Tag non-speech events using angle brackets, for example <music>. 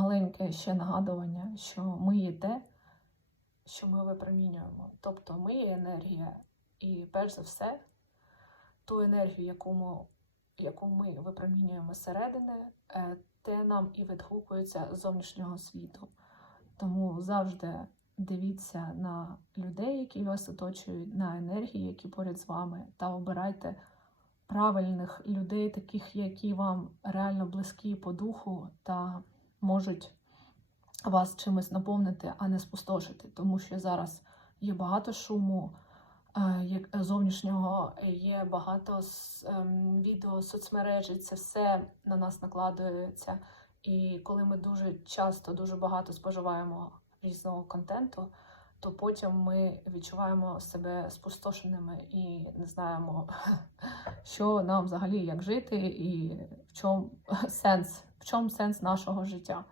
маленьке ще нагадування, що ми є те, що ми випромінюємо. Тобто ми є енергія, і перш за все, ту енергію, яку ми, яку ми випромінюємо зсередини, е, те нам і відгукується з зовнішнього світу. Тому завжди дивіться на людей, які вас оточують, на енергії, які поряд з вами, та обирайте правильних людей, таких, які вам реально близькі по духу та можуть вас чимось наповнити, а не спустошити. Тому що зараз є багато шуму е, зовнішнього, є багато ем, відео, соцмережі, це все на нас накладується. І коли ми дуже часто, дуже багато споживаємо різного контенту, то потім ми відчуваємо себе спустошеними і не знаємо, <laughs> що нам взагалі як жити, і в чому <laughs> сенс, чому сенс нашого життя.